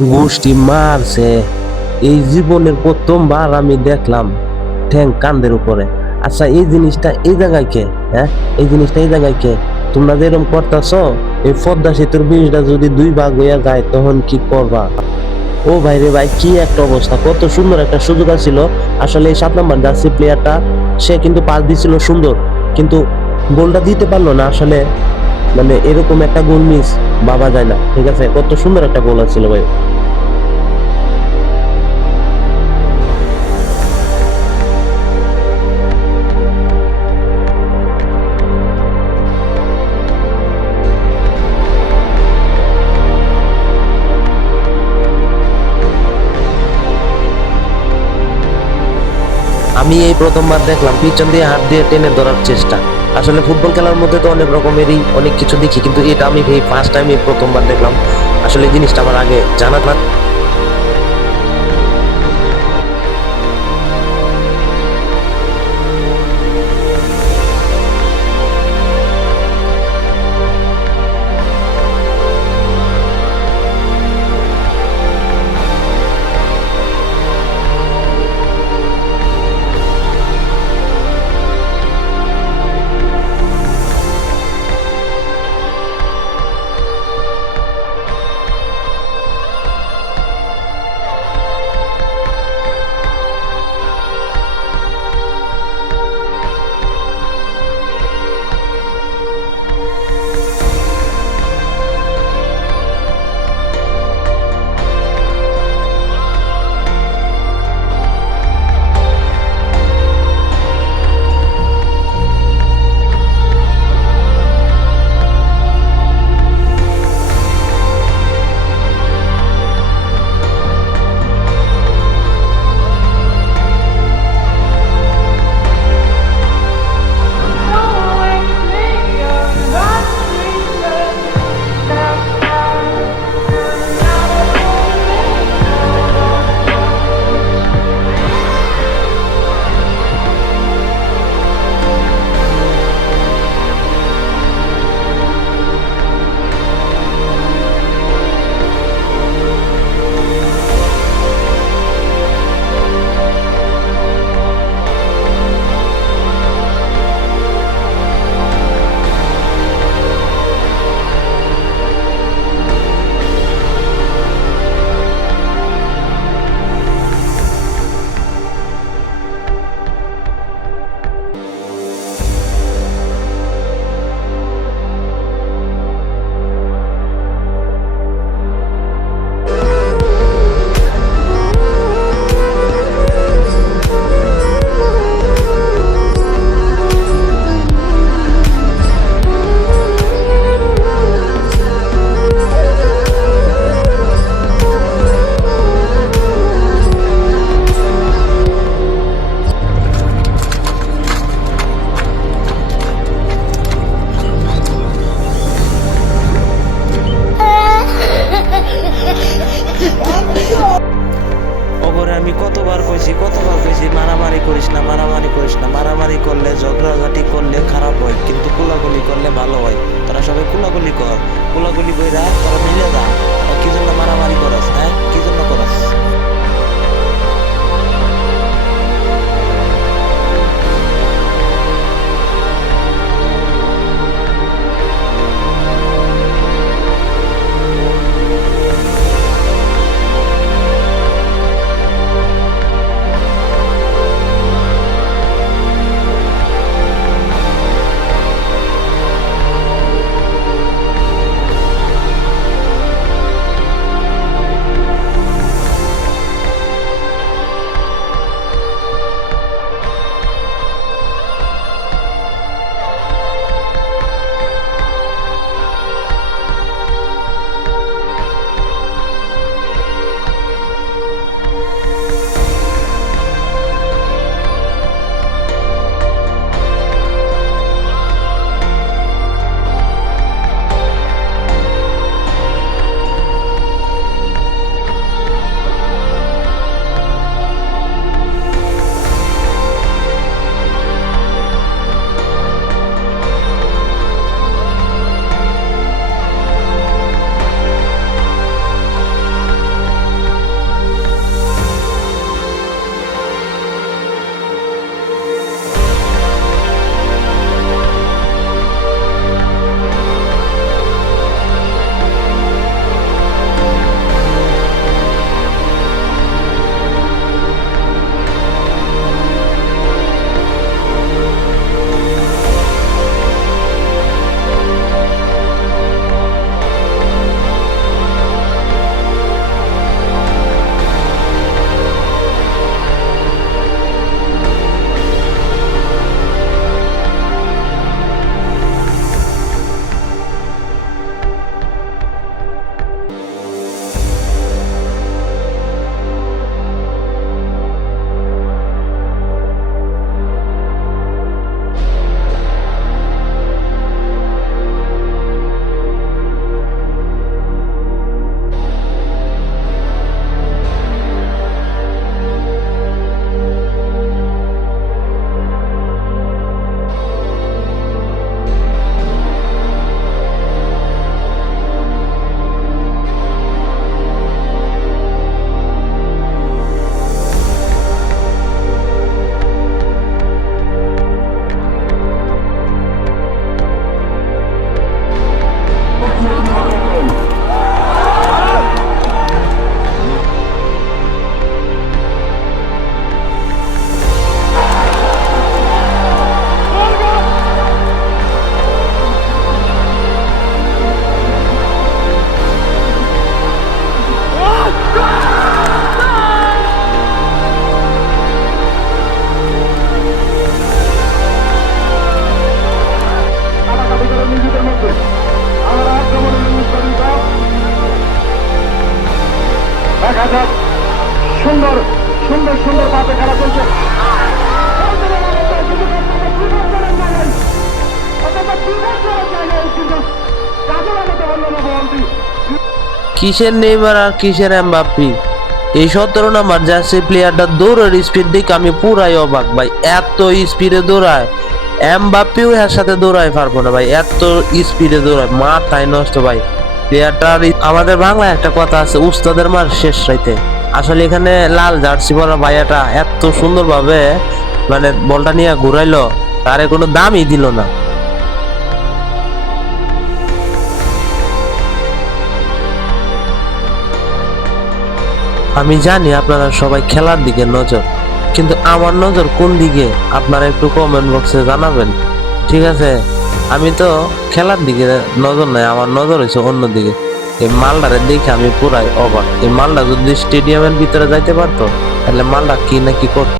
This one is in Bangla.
গোষ্ঠী মারছে। এই জীবনের প্রথমবার আমি দেখলাম ঠ্যাং কান্দের উপরে। আচ্ছা, এই জিনিসটা এই জায়গায় কে? হ্যাঁ, এই জিনিসটা এই জায়গায় কে? তোমরা যে এরকম করতেছ, এই পদ্মা সেতুর ব্রিজটা যদি দুই ভাগ হইয়া যায় তখন কি করবা? ও ভাই রে ভাই, কি একটা অবস্থা! কত সুন্দর একটা সুযোগ ছিল। আসলে এই 7 নম্বর জার্সি প্লেয়ারটা, সে কিন্তু পাস দিছিল সুন্দর, কিন্তু গোলটা দিতে পারলো না আসলে। মানে এরকম একটা গোল মিস ভাবা যায় না। ঠিক আছে, কত সুন্দর একটা গোল ছিল ভাই। আমি এই প্রথমবার দেখলাম পিছন দিয়ে হাত দিয়ে টেনে ধরার চেষ্টা। আসলে ফুটবল খেলার মধ্যে তো অনেক রকমেরই অনেক কিছু দেখি, কিন্তু এটা আমি এই ফার্স্ট টাইম এই প্রথমবার দেখলাম। আসলে এই জিনিসটা আমার আগে জানা না। ওগরে আমি কতবার কইছি মারামারি করিস না, মারামারি করিস না। মারামারি করলে ঝগড়াঝাটি করলে খারাপ হয়, কিন্তু কুলাকুলি করলে ভালো হয়। তোরা সবাই কুলাকুলি কর, কুলাকুলি কইরা তোরা মিলে যা। তোরা কি জন্য মারামারি করস? হ্যাঁ, কি জন্য করস? দেখা যাক, সুন্দর সুন্দর সুন্দর ভাবে খেলা চলছে। কিসের নেইমার আর কিসের এমবাপ্পে, এই 17 নাম্বার জার্সি প্লেয়ারটা দৌড়ের স্পিড দেখে আমি পুরাই অবাক ভাই, এত স্পিডে দৌড়ায়। এমবাপ্পেও এর সাথে দৌড়ায় পারবো না ভাই, এত স্পিডে দৌড়ায়, মাথায় নষ্ট ভাই প্লেয়ারটার। আমাদের বাংলায় একটা কথা আছে, উস্তাদের মার শেষ রাইতে। আসলে এখানে লাল জার্সি পরা ভাইয়াটা এত সুন্দর ভাবে মানে বলটা নিয়ে ঘুরাইলো, তারে কোনো দামই দিল না। আমি জানি আপনারা সবাই খেলার দিকে নজর, কিন্তু আমার নজর কোন দিকে আপনারা একটু কমেন্ট বক্সে জানাবেন, ঠিক আছে? আমি তো খেলার দিকে নজর নাই, আমার নজর হয়েছে অন্য দিকে। এই মালটারে দেখে আমি পুরাই অবাক, এই মালটা যদি স্টেডিয়ামের ভিতরে যাইতে পারতো তাহলে মালটা কি না কি করতো।